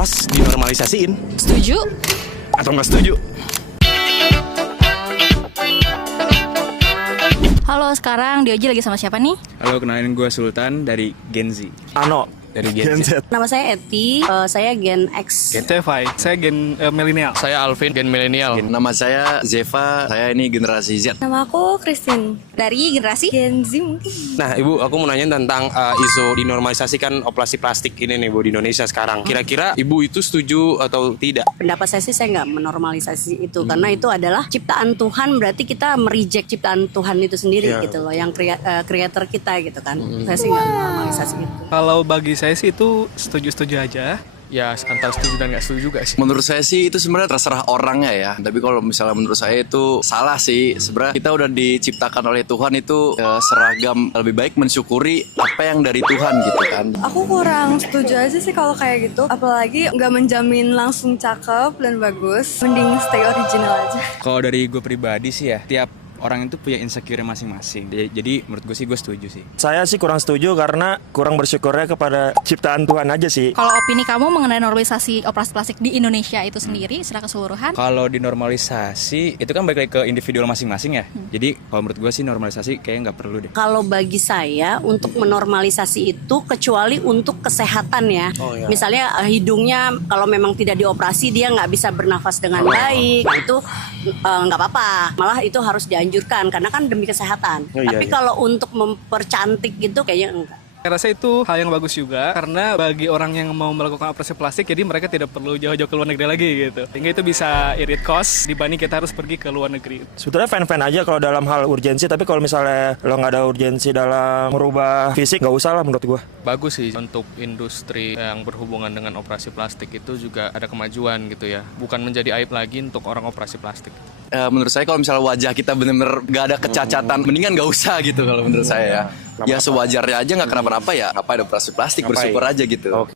oplas dinormalisasiin. Setuju? Atau nggak setuju? Halo, sekarang Dioji lagi sama siapa nih? Halo, kenalin gue Sultan dari Gen Z. Ano Dari Gen Z. Nama saya Eti, saya Gen X. Saya Fai, saya Gen Milenial. Saya Alvin, Gen Milenial. Nama saya Zeva, saya ini generasi Z. Nama aku Christine, dari generasi Gen Z mungkin. Nah, Ibu, aku mau nanya tentang isu dinormalisasikan operasi plastik ini nih, Bu, di Indonesia sekarang. Kira-kira Ibu itu setuju atau tidak? Pendapat saya sih saya nggak menormalisasi itu, karena itu adalah ciptaan Tuhan, berarti kita mereject ciptaan Tuhan itu sendiri gitu loh, yang creator kita gitu kan. Saya sih nggak menormalisasi itu. Kalau bagi saya sih itu setuju-setuju aja. Ya antara setuju dan nggak setuju juga sih. Menurut saya sih itu sebenarnya terserah orangnya ya. Tapi kalau misalnya menurut saya itu salah sih. Sebenarnya kita udah diciptakan oleh Tuhan itu seragam. Lebih baik mensyukuri apa yang dari Tuhan gitu kan. Aku kurang setuju aja sih kalau kayak gitu. Apalagi nggak menjamin langsung cakep dan bagus. Mending stay original aja. Kalau dari gue pribadi sih ya, tiap orang itu punya insecure masing-masing. Jadi menurut gue setuju sih. Saya sih kurang setuju karena kurang bersyukurnya kepada ciptaan Tuhan aja sih. Kalau opini kamu mengenai normalisasi operasi plastik di Indonesia itu sendiri secara keseluruhan? Kalau dinormalisasi, itu kan balik lagi ke individual masing-masing ya. Jadi kalau menurut gue sih normalisasi kayaknya nggak perlu deh. Kalau bagi saya untuk menormalisasi itu kecuali untuk kesehatan ya. Misalnya hidungnya kalau memang tidak dioperasi dia nggak bisa bernafas dengan baik, itu nggak apa-apa. Malah itu harus dianjurkan karena kan demi kesehatan. Tapi kalau untuk mempercantik gitu kayaknya enggak. Saya rasa itu hal yang bagus juga karena bagi orang yang mau melakukan operasi plastik jadi mereka tidak perlu jauh-jauh ke luar negeri lagi gitu. Sehingga itu bisa irit cost dibanding kita harus pergi ke luar negeri. Sebetulnya fan-fan aja kalau dalam hal urgensi, tapi kalau misalnya lo nggak ada urgensi dalam merubah fisik, nggak usah lah menurut gua. Bagus sih untuk industri yang berhubungan dengan operasi plastik itu juga ada kemajuan gitu ya. Bukan menjadi aib lagi untuk orang operasi plastik. Menurut saya kalau misalnya wajah kita benar-benar nggak ada kecacatan, mendingan nggak usah gitu kalau menurut saya ya. Ya sewajarnya aja, nggak kenapa-napa ya. Apa ada operasi plastik, bersyukur aja gitu.